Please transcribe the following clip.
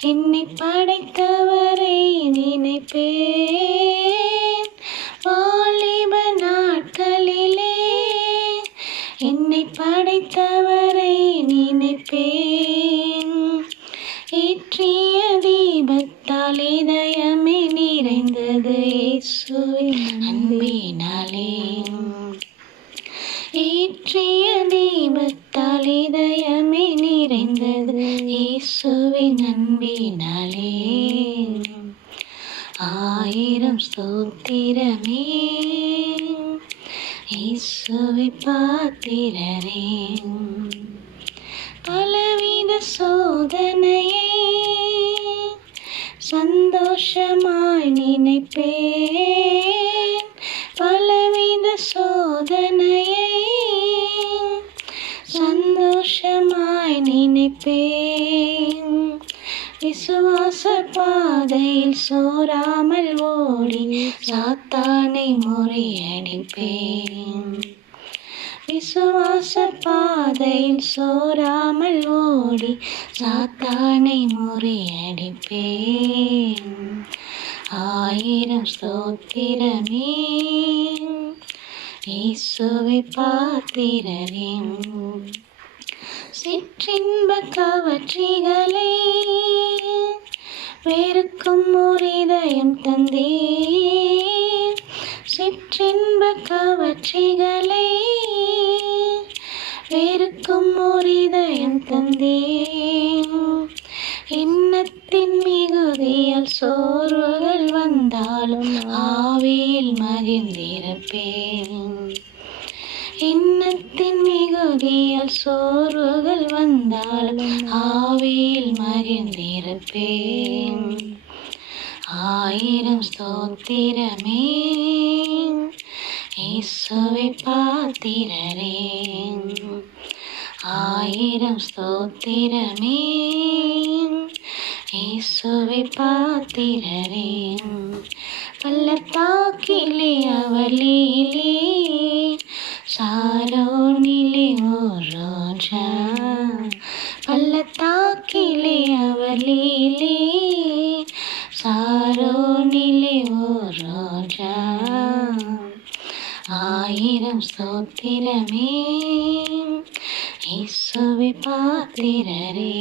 என்னை படைத்தவரை நினைப்பேன் வாலிப நாட்களிலே. என்னை படைத்தவரை நினைப்பேன் ஏற்றிய தீபத்தால் இதயமே நிறைந்தது இயேசுவின் அன்பினாலே. ஏற்றிய தீபத்தால் இதயமே நிறைந்தது இயேசுவின் அன்பினாலே. ஆயிரம் ஸ்தோத்திரமே இயேசுவை பாத்திரரே. பலவித சோதனையை சந்தோஷமாய் நினைப்பேன். பலவித சோதனையை சந்தோஷமாய் நினைப்பேன். விசுவாச பாதையில் சோராமல் ஓடி சாத்தானை முறியடிப்பேன். விசுவாச பாதையில் சோராமல் ஓடி சாத்தானை முறியடிப்பேன். ஆயிரம் ஸ்தோத்திரமே இயேசுவை பாத்திரரே. சிற்றின்ப கவர்ச்சிகளை வெறுக்கும் ஒரு இதயம் தந்தீர். சிற்றின்ப கவர்ச்சிகளை வெறுக்கும் ஒரு இதயம் தந்தீர். எண்ணத்தின் மிகுதியால் சோர்வுகள் வந்தாலும் ஆவியில் மகிழ்ந்திருப்பேன். எண்ணத்தின் மிகுதியால் சோர்வுகள் வந்தாலும் ஆவியில் மகிழ்ந்திருப்பேன். ஆயிரம் ஸ்தோத்திரமே இயேசுவை பாத்திரரே. ஆயிரம் ஸ்தோத்திரமே இயேசுவை பாத்திரரே. பள்ளத்தாக்கிலே அவளிலே சாரோனிலே ஓர் ரோஜா. பள்ளத்தாக்கிலே அவளிலே சாரோனிலே ஓர் ரோஜா. ஆயிரம் ஸ்தோத்திரமே இயேசுவை பாத்திரரே.